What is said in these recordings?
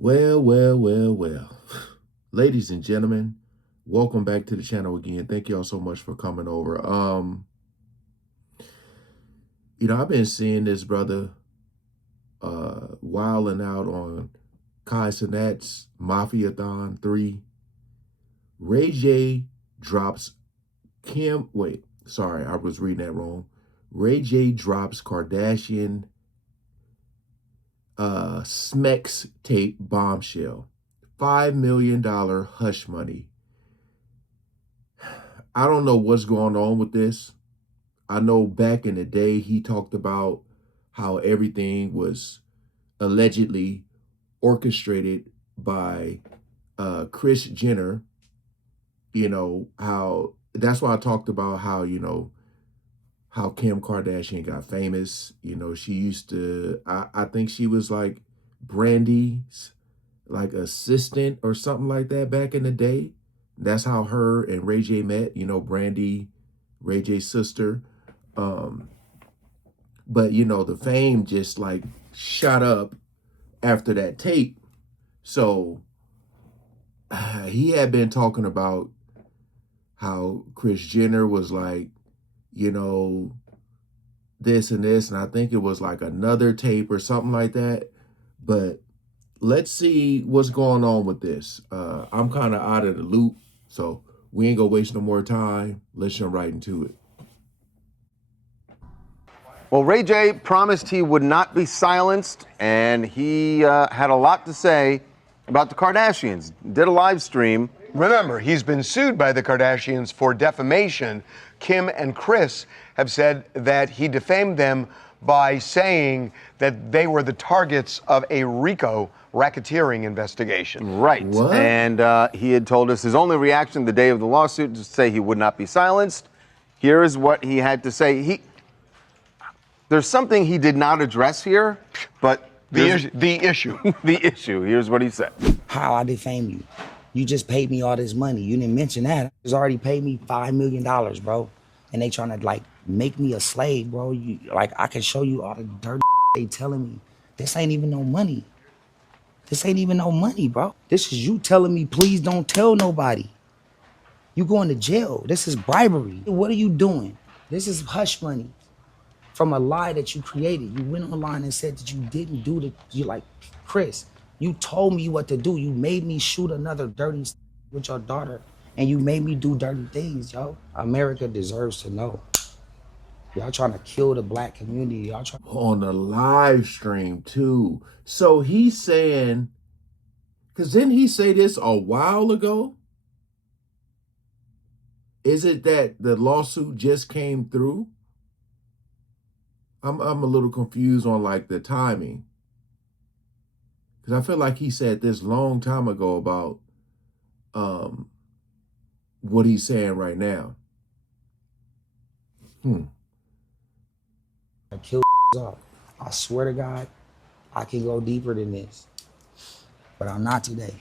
Well, well, well, well. Ladies and gentlemen, welcome back to the channel again. Thank y'all so much for coming over. I've been seeing this brother wilding out on Kai Cenat's Mafia-thon 3. Ray J drops I was reading that wrong. Ray J drops Kardashian Smex tape Bombshell. $5 million hush money. I don't know what's going on with this. I know back in the day, he talked about how everything was allegedly orchestrated by Kris Jenner. How that's why I talked about how Kim Kardashian got famous. She used to, I think she was like Brandy's like assistant or something like that back in the day. That's how her and Ray J met, Brandy, Ray J's sister. But the fame just like shot up after that tape. So he had been talking about how Kris Jenner was like, this and this, and I think it was like another tape or something like that. But let's see what's going on with this. I'm kind of out of the loop, so we ain't gonna waste no more time. Let's jump right into it. Well, Ray J promised he would not be silenced, and he had a lot to say about the Kardashians. Did a live stream. Remember, he's been sued by the Kardashians for defamation. Kim and Kris have said that he defamed them by saying that they were the targets of a RICO racketeering investigation. Right. What? And he had told us his only reaction the day of the lawsuit to say he would not be silenced. Here is what he had to say. There's something he did not address here, but The issue. the issue. Here's what he said. How I defame you. You just paid me all this money. You didn't mention that. It's already paid me $5 million, bro. And they trying to make me a slave, bro. I can show you all the dirty they telling me. This ain't even no money. This ain't even no money, bro. This is you telling me, please don't tell nobody. You going to jail. This is bribery. What are you doing? This is hush money from a lie that you created. You went online and said that you didn't do Kris, you told me what to do. You made me shoot another dirty with your daughter, and you made me do dirty things, yo. America deserves to know. Y'all trying to kill the black community. Y'all trying On the live stream too. So he's saying, because didn't he say this a while ago? Is it that the lawsuit just came through? I'm a little confused on the timing. Because I feel like he said this long time ago about what he's saying right now. to kill off. I swear to God, I can go deeper than this, but I'm not today.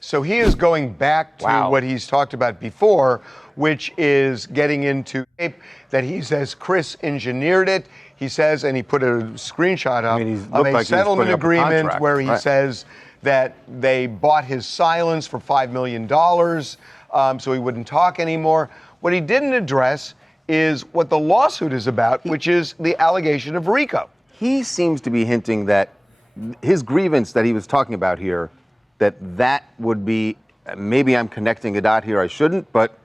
So he is going back to what he's talked about before, which is getting into tape that he says Kris engineered it. He says, and he put a screenshot up of a settlement agreement where he says that they bought his silence for $5 million, so he wouldn't talk anymore. What he didn't address is what the lawsuit is about, which is the allegation of RICO. He seems to be hinting that his grievance that he was talking about here, that would be, maybe I'm connecting a dot here I shouldn't, but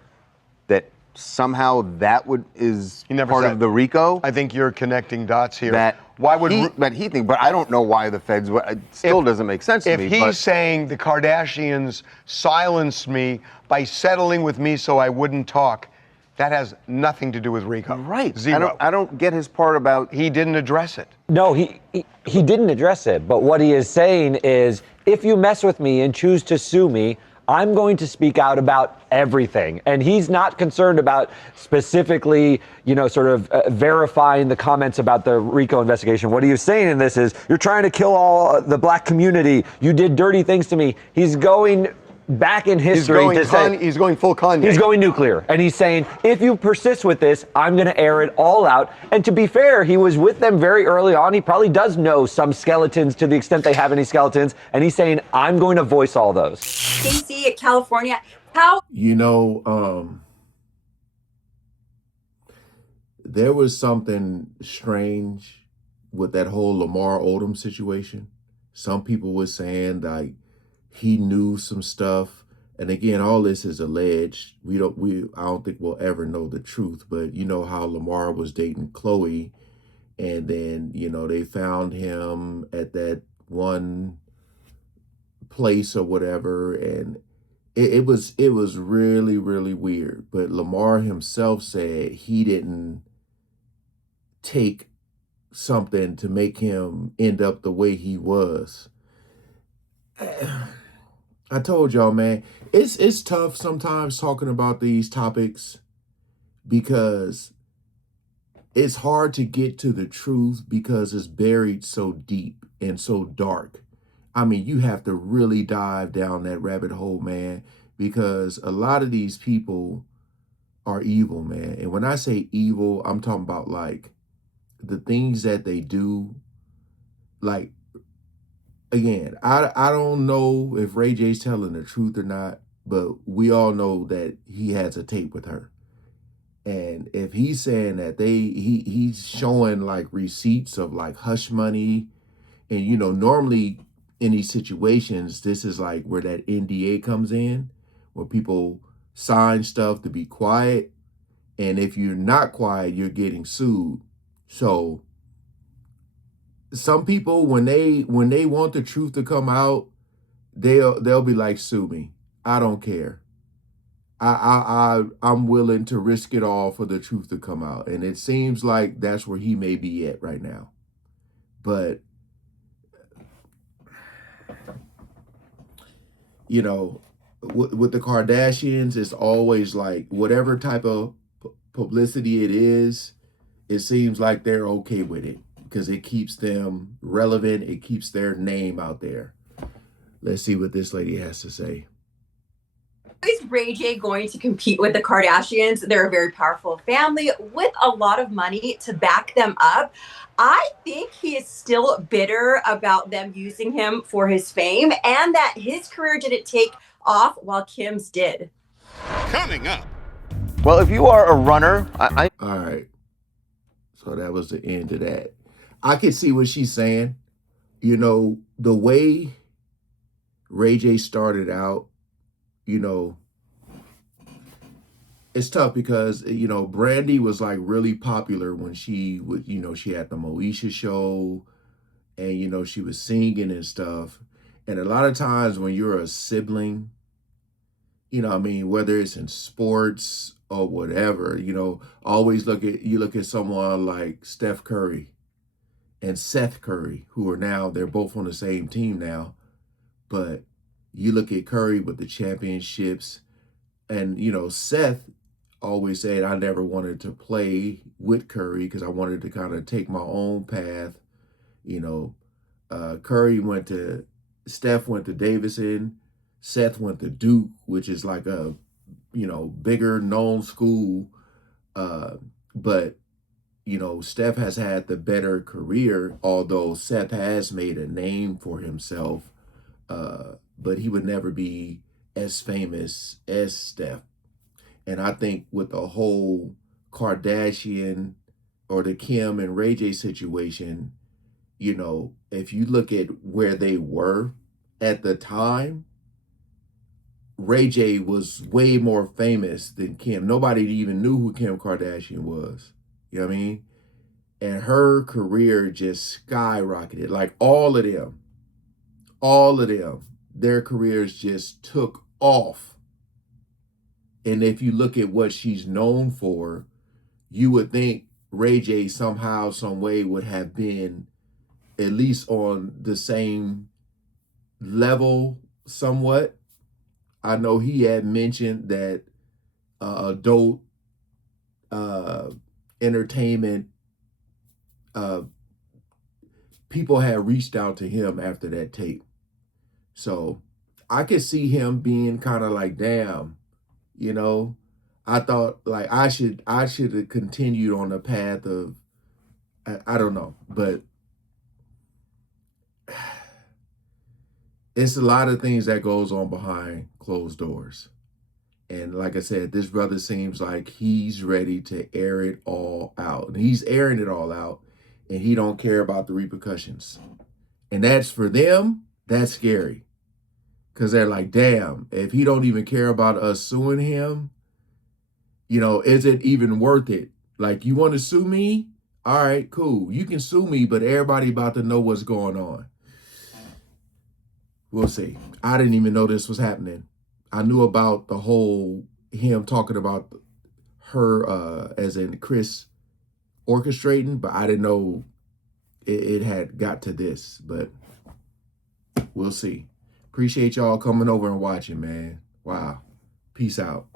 that somehow that is part of the RICO. I think you're connecting dots here. But I don't know why the feds, it still doesn't make sense to me. If he's saying the Kardashians silenced me by settling with me so I wouldn't talk, that has nothing to do with RICO. Right. Zero. I don't get his part about... He didn't address it. No, he didn't address it. But what he is saying is, if you mess with me and choose to sue me, I'm going to speak out about everything. And he's not concerned about specifically, verifying the comments about the RICO investigation. What he was saying in this is, you're trying to kill all the black community. You did dirty things to me. He's going back in history to say he's going full Kanye. he's going nuclear, and he's saying, if you persist with this, I'm going to air it all out. And to be fair, he was with them very early on. He probably does know some skeletons to the extent they have any skeletons, and he's saying, I'm going to voice all those. DC, California, how? You know, there was something strange with that whole Lamar Odom situation. Some people were saying like he knew some stuff. And again, all this is alleged. I don't think we'll ever know the truth, but you know how Lamar was dating Chloe, and then, you know, they found him at that one place or whatever, and it was really, really weird. But Lamar himself said he didn't take something to make him end up the way he was. I told y'all, man, it's tough sometimes talking about these topics because it's hard to get to the truth because it's buried so deep and so dark. I mean, you have to really dive down that rabbit hole, man, because a lot of these people are evil, man. And when I say evil, I'm talking about like the things that they do. Like, again, I don't know if Ray J's telling the truth or not, but we all know that he has a tape with her. And if he's saying that he's showing like receipts of like hush money, and you know, normally in these situations, this is like where that NDA comes in, where people sign stuff to be quiet. And if you're not quiet, you're getting sued. So some people, when they want the truth to come out, they'll be like, sue me. I don't care. I'm willing to risk it all for the truth to come out. And it seems like that's where he may be at right now. But you know, with the Kardashians, it's always like whatever type of publicity it is, it seems like they're okay with it because it keeps them relevant. It keeps their name out there. Let's see what this lady has to say. Is Ray J going to compete with the Kardashians? They're a very powerful family with a lot of money to back them up. I think he is still bitter about them using him for his fame and that his career didn't take off while Kim's did. Coming up. Well, if you are a runner, All right. So that was the end of that. I can see what she's saying. You know, the way Ray J started out, you know, it's tough because, you know, Brandy was like really popular when she would, you know, she had the Moesha show and, you know, she was singing and stuff. And a lot of times when you're a sibling, you know, I mean, whether it's in sports or whatever, you know, always look at someone like Steph Curry and Seth Curry, who are now, they're both on the same team now. But you look at Curry with the championships, and, you know, Seth always said, I never wanted to play with Curry because I wanted to kind of take my own path. You know, Steph went to Davidson, Seth went to Duke, which is like a, you know, bigger known school. But, you know, Steph has had the better career, although Seth has made a name for himself. But he would never be as famous as Steph. And I think with the whole Kardashian or the Kim and Ray J situation, you know, if you look at where they were at the time, Ray J was way more famous than Kim. Nobody even knew who Kim Kardashian was. You know what I mean? And her career just skyrocketed. Like all of them, their careers just took off. And if you look at what she's known for, you would think Ray J somehow, some way would have been at least on the same level somewhat. I know he had mentioned that adult entertainment people had reached out to him after that tape. So I could see him being kind of like, damn, you know, I thought like I should have continued on the path of I don't know, but it's a lot of things that goes on behind closed doors. And like I said, this brother seems like he's ready to air it all out. And he's airing it all out, and he don't care about the repercussions. And that's, for them, that's scary. Because they're like, damn, if he don't even care about us suing him, you know, is it even worth it? Like, you want to sue me? All right, cool. You can sue me, but everybody about to know what's going on. We'll see. I didn't even know this was happening. I knew about the whole, him talking about her, as in Chris orchestrating, but I didn't know it had got to this, but we'll see. Appreciate y'all coming over and watching, man. Wow. Peace out.